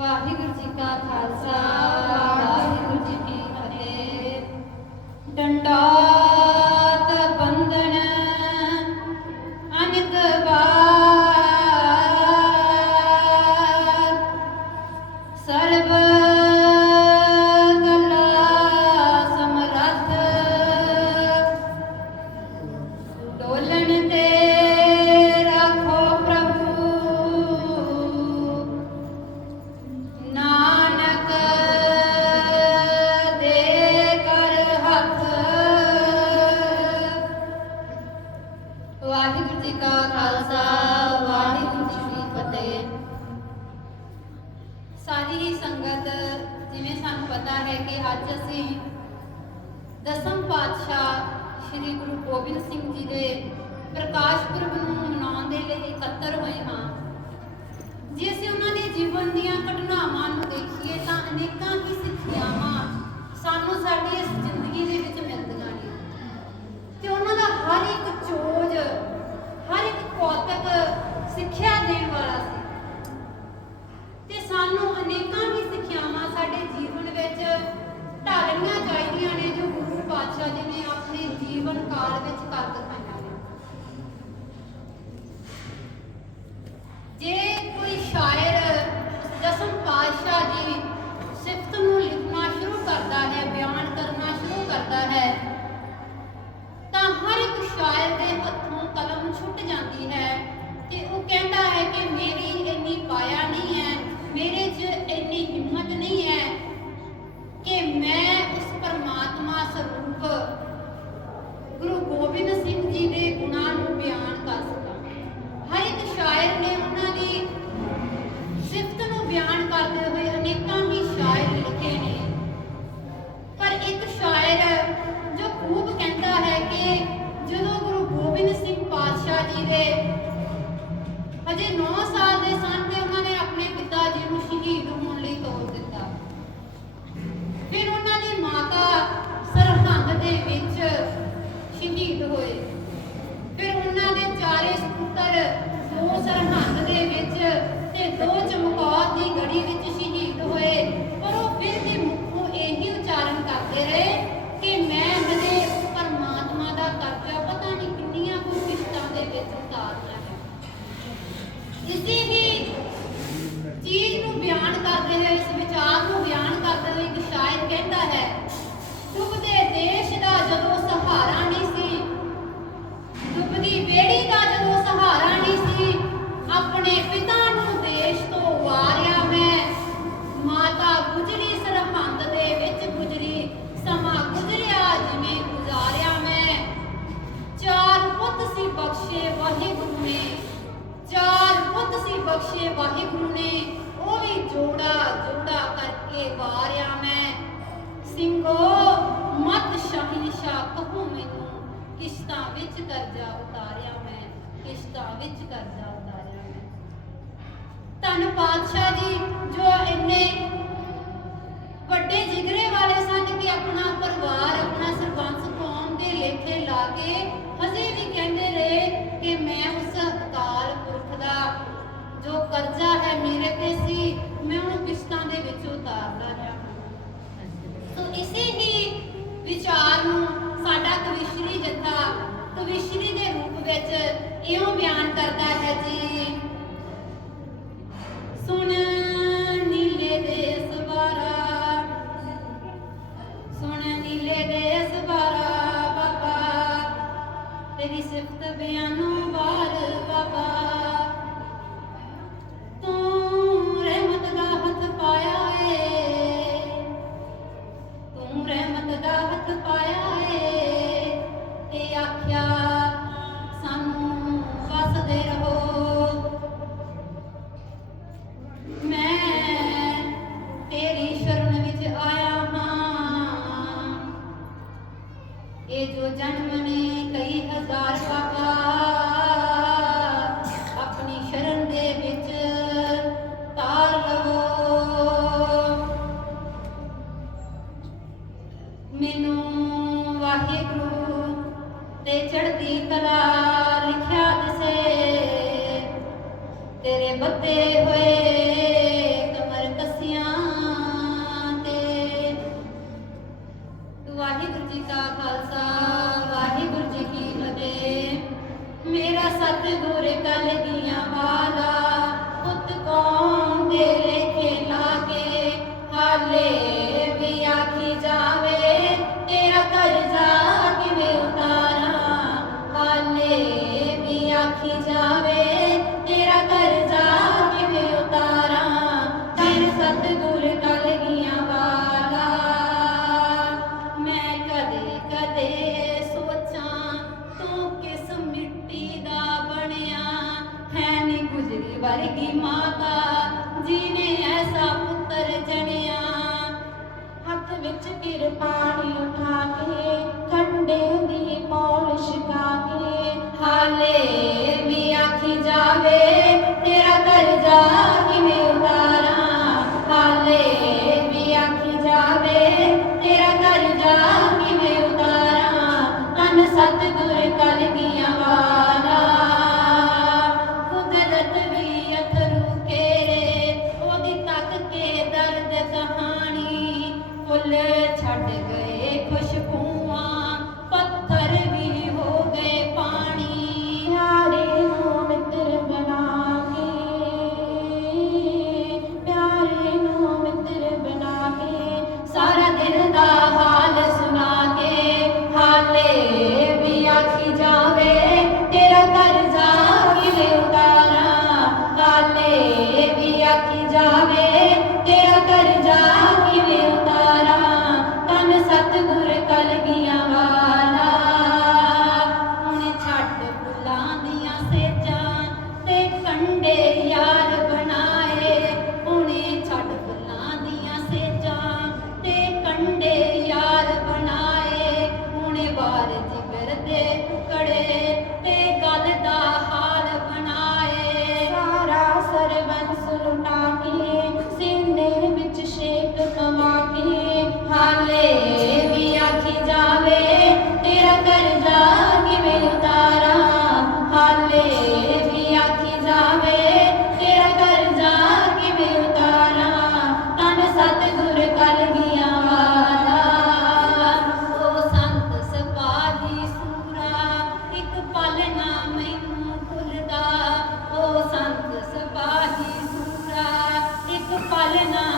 ਵਾਹਿਗੁਰੂ ਜੀ ਕਾ ਖਾਲਸਾ ਵਾਹਿਗੁਰੂ ਜੀ ਕੀ ਫਤਿਹ। ਡੰਡਾਤ ਬੰਦਨ ਅਨਿਕ ਵਾਰ ਦਸਮ ਪਾਤਸ਼ਾਹ ਸ੍ਰੀ ਗੁਰੂ ਗੋਬਿੰਦ ਸਿੰਘ ਜੀ ਦੇ ਪ੍ਰਕਾਸ਼ ਪੁਰਬ ਨੂੰ ਮਨਾਉਣ ਦੇ ਲਈ ਇਕੱਤਰ ਹੋਏ ਹਾਂ। ਜੇ ਅਸੀਂ ਉਹਨਾਂ ਦੇ ਜੀਵਨ ਦੀਆਂ ਘਟਨਾਵਾਂ ਨੂੰ ਦੇਖੀਏ ਤਾਂ ਅਨੇਕਾਂ ਹੀ ਸਿੱਖਿਆਵਾਂ ਸਾਨੂੰ ਸਾਡੀ ਇਸ ਜ਼ਿੰਦਗੀ ਦੇ ਵਿੱਚ ਮਿਲਦੀਆਂ ਬਖਸ਼ੇ ਵਾਹਿਗੁਰੂ ਨੇ। ਚਾਰ ਪੁੱਤ ਸੀ ਬਖਸ਼ੇ ਵਾਹਿਗੁਰੂ ਨੇ। ਉਹ ਵੀ ਜੋੜਾ ਜੋੜਾ ਕਰਕੇ ਵਾਰਿਆ ਮੈਂ। ਸਿੰਘੋ, ਮਤ ਸ਼ਾਹਿਨਸ਼ਾ ਕਹੋ ਮੈਨੂੰ, ਕਿਸ਼ਤਾਂ ਵਿੱਚ ਕਰਜ਼ਾ ਉਤਾਰਿਆ ਮੈਂ, ਕਿਸ਼ਤਾਂ ਵਿੱਚ ਕਰਜ਼ਾ ਉਤਾਰਿਆ ਮੈਂ। ਧੰਨ ਪਾਤਸ਼ਾਹ ਜੀ, ਜੋ ਇੰਨੇ ਵੱਡੇ ਜਿਗਰੇ ਵਾਲੇ ਸਨ ਕਿ ਆਪਣਾ ਪਰਿਵਾਰ, ਆਪਣਾ ਸਰਪੰਚ ਕੌਮ ਦੇ ਲੇਖੇ ਲਾ ਕੇ, ਹਜੇ ਵੀ ਕਹਿੰਦੇ ਮਿਸ਼ਰੀ ਦੇ ਰੂਪ ਵਿੱਚ ਇਉਂ ਬਿਆਨ ਕਰਦਾ ਹੈ ਜੀ ये जो जन्म ने कई हजार पापा अपनी शरण दे विच तार लवो मैनू वाहिगुरु ते चढ़दी कला लिखिया दसे तेरे बत्ते होए ਸਤਗੁਰ ਕਲ ਦੀਆਂ ਵਾਲਾ। ਪਾਣੀ ਉਠਾ ਵੀ ਆਖੀ ਜਾਵੇ, ਤੇਰਾ ਕਰਜ਼ਾ ਕਿਵੇਂ ਉਤਾਰਾਂ? ਹਾਲੇ ਵੀ ਆਖੀ ਜਾਵੇ, ਤੇਰਾ ਕਰਜ਼ਾ ਕਿਵੇਂ ਉਤਾਰਾਂ? ਤਨ ਸਤਿਗੁਰ ਕਲ 잘 되게 것이 공 Magdalena.